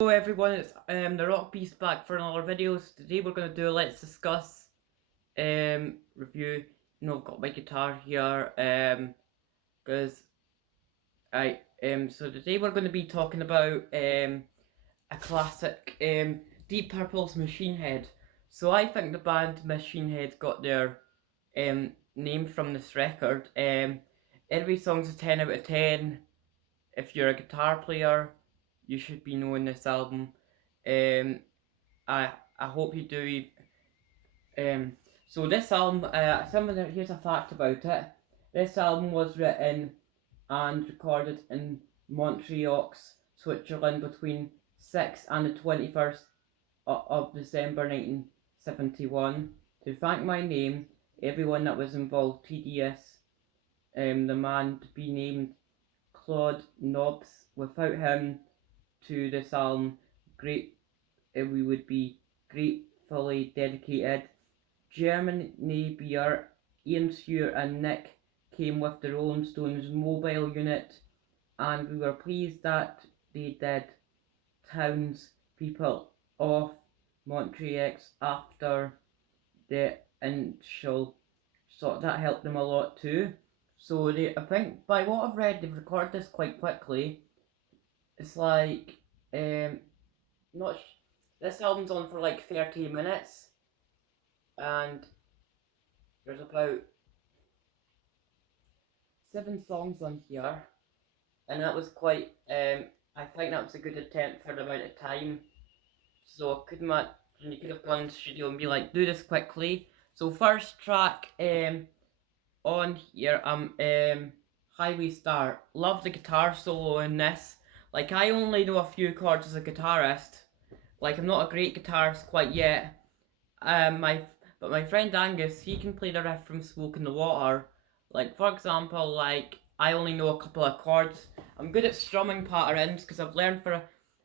Hello everyone, it's the Rock Beast back for another video. So today we're going to do a Let's Discuss review. I've got my guitar here because so today we're going to be talking about a classic, Deep Purple's Machine Head. So I think the band Machine Head got their name from this record. Every song's a 10 out of 10. If you're a guitar player, you should be knowing this album. Um, I hope you do. Um, so this album, here's a fact about it. This album was written and recorded in Montreal, Switzerland, between 6th and the 21st of December 1971. To thank my name, everyone that was involved, TDS, the man to be named Claude Nobbs. Without him to this album, we would be gratefully dedicated. Germany Beer, Ian Stewart and Nick came with the Rolling Stones mobile unit, and we were pleased that they did townspeople of Montreal after the initial, so that helped them a lot too. So I think by what I've read, they've recorded this quite quickly. It's like not this album's on for like 30 minutes, and there's about 7 songs on here, and that was quite I think that was a good attempt for the amount of time. So I couldn't imagine you could have gone to the studio and be like, do this quickly. So first track on here, Highway Star. Love the guitar solo in this. Like, I only know a few chords as a guitarist. Like, I'm not a great guitarist quite yet. But my friend Angus, he can play the riff from Smoke in the Water. Like, for example, like, I only know a couple of chords. I'm good at strumming patterns because I've learned for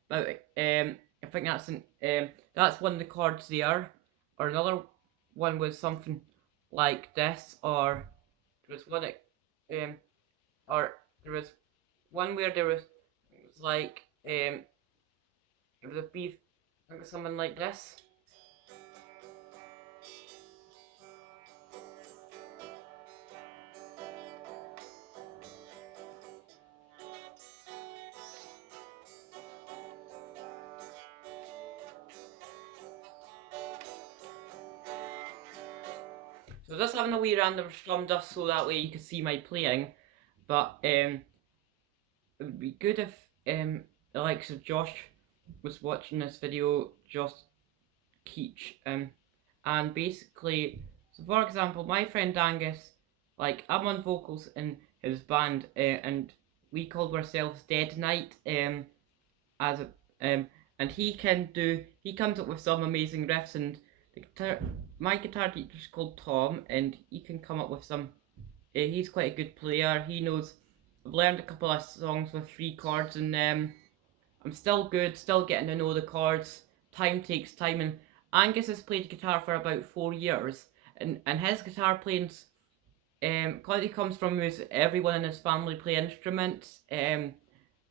about I think that's one of the chords there. Or another one was something like this, or there was one or there was one where it was like it was a beef, I think something like this. So just having a wee random strum just so that way you can see my playing, but it would be good if the likes of Josh was watching this video, just Keach, and basically, so for example, my friend Angus, like, I'm on vocals in his band, and we called ourselves Dead Night, as a, and he comes up with some amazing riffs, and my guitar teacher's called Tom, and he can come up with some, he's quite a good player, I've learned a couple of songs with 3 chords, and I'm still good, still getting to know the chords. Time takes time, and Angus has played guitar for about 4 years, and his guitar playing's quality comes from everyone in his family play instruments.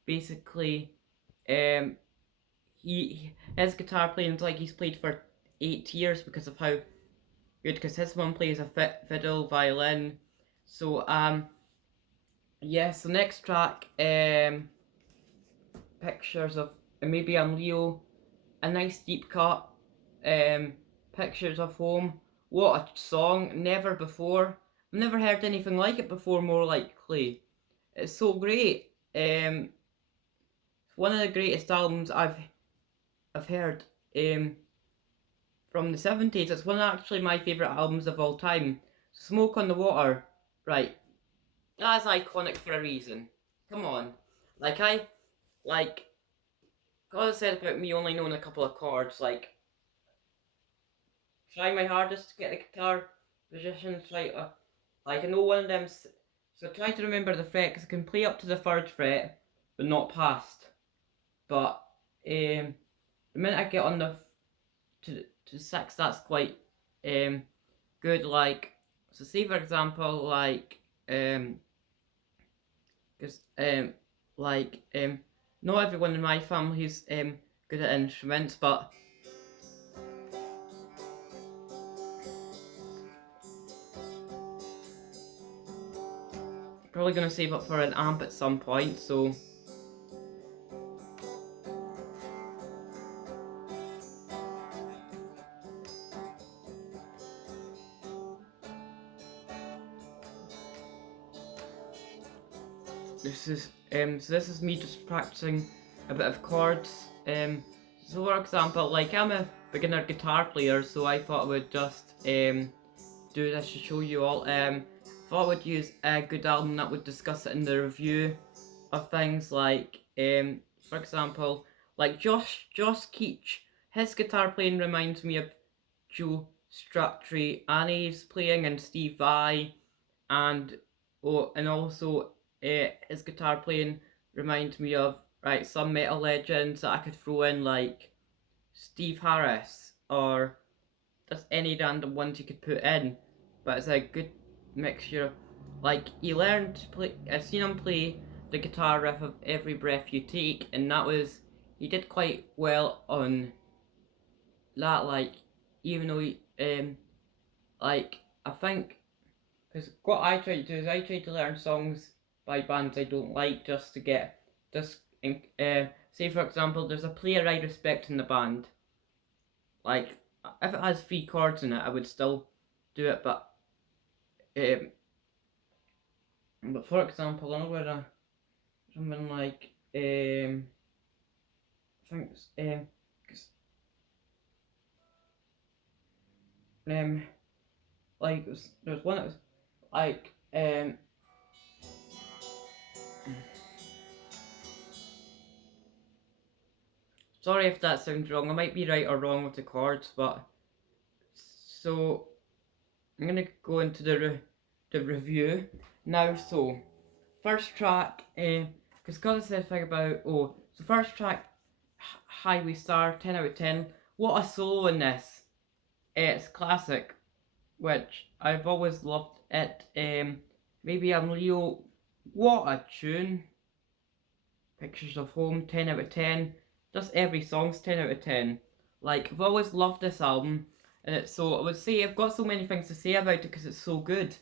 Basically, his guitar playing's like he's played for 8 years because of how good. Because his mum plays a fiddle, violin. So yeah. So next track, pictures of maybe I'm Leo, a nice deep cut, pictures of home. What a song! Never before. I've never heard anything like it before. More likely, it's so great. It's one of the greatest albums I've heard. From the 70s. It's one of actually my favourite albums of all time. Smoke on the Water, right? That's iconic for a reason. Come on, like God said about me only knowing a couple of chords, like trying my hardest to get the guitar positions right. Like I know one of them, so try to remember the fret because I can play up to the 3rd fret, but not past. But the minute I get on to 6, that's quite good. Like, so say for example, like because like not everyone in my family's good at instruments, but probably gonna save up for an amp at some point, so this is me just practicing a bit of chords. So for example, like I'm a beginner guitar player, so I thought I would just do this to show you all. Thought I would use a good album that would discuss it in the review of things like for example, like Josh Keach. His guitar playing reminds me of Joe Strumtree-Annie's playing and Steve Vai, and also his guitar playing reminds me of some metal legends that I could throw in like Steve Harris or just any random ones you could put in, but it's a good mixture. Like he learned to play. I've seen him play the guitar riff of Every Breath You Take, and he did quite well on that. Like even though like I think because what I try to do is I try to learn songs by bands I don't like just to get just say for example there's a player I respect in the band, like if it has 3 chords in it I would still do it, um, but for example I know where something like I think um like there's one that was like sorry if that sounds wrong, I might be right or wrong with the chords, but so I'm gonna go into the review now. So first track, because God said thing about so first track, Highway Star, 10 out of 10. What a solo in this! It's classic, which I've always loved it. Maybe I'm Leo. What a tune! Pictures of Home, 10 out of 10. Just every song's 10 out of 10. Like I've always loved this album, and so I would say I've got so many things to say about it because it's so good.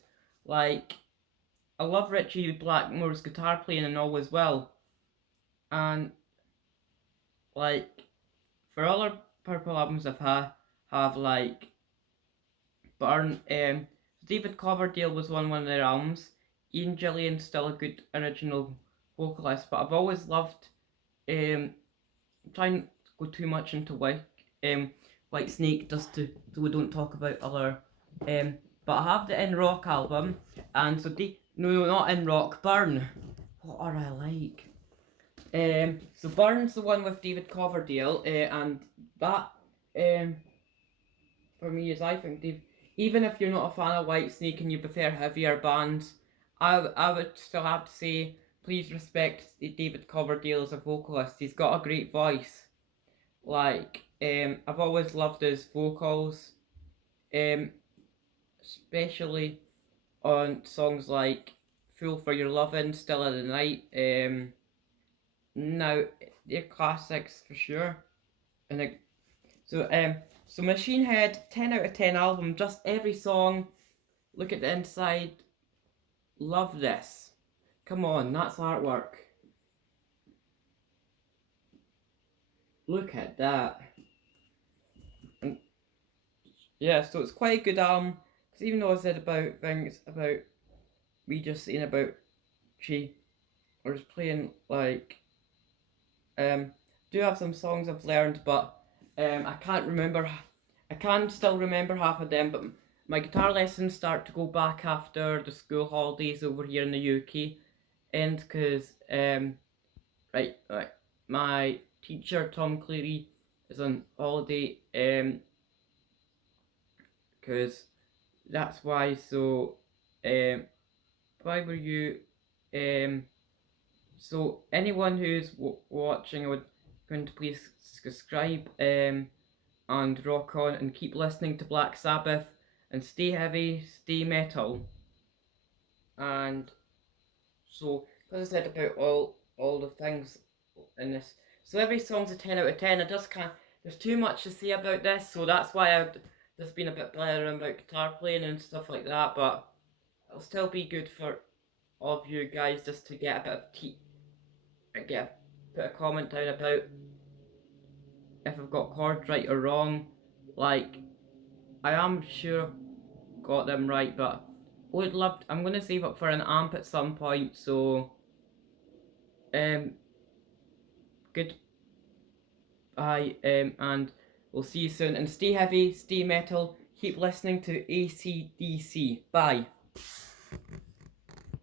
Like I love Richie Blackmore's guitar playing and all as well, and like for other Purple albums have like Burn. David Coverdale was on one of their albums. Ian Gillian's still a good original vocalist, but I've always loved trying to go too much into White Snake just to so we don't talk about other but I have the In Rock album, and so no, not In Rock, Burn. What are I like? So Burn's the one with David Coverdale, and that for me is I think even if you're not a fan of White Snake and you prefer heavier bands, I would still have to say please respect David Coverdale as a vocalist. He's got a great voice. Like I've always loved his vocals, especially on songs like Fool for Your Lovin', Still of the Night. Now they're classics for sure. And so Machine Head, 10 out of 10 album, just every song. Look at the inside. Love this. Come on, that's artwork. Look at that. And yeah, so it's quite a good album. Because even though I said about things about me just saying about she or just playing like do have some songs I've learned, but I can't remember. I can still remember half of them, but my guitar lessons start to go back after the school holidays over here in the UK, and because right, my teacher Tom Cleary is on holiday, because that's why. So why were you so anyone who's watching, I would going to please subscribe and rock on and keep listening to Black Sabbath and stay heavy, stay metal. And so, as I said about all the things in this, So every song's a 10 out of 10. I just can't. There's too much to say about this, so that's why I've just been a bit blathering about guitar playing and stuff like that. But it'll still be good for all of you guys just to get a bit of put a comment down about if I've got chords right or wrong. Like, I am sure I've got them right, but would love. I'm gonna save up for an amp at some point. So, goodbye, and we'll see you soon. And stay heavy, stay metal. Keep listening to AC/DC. Bye.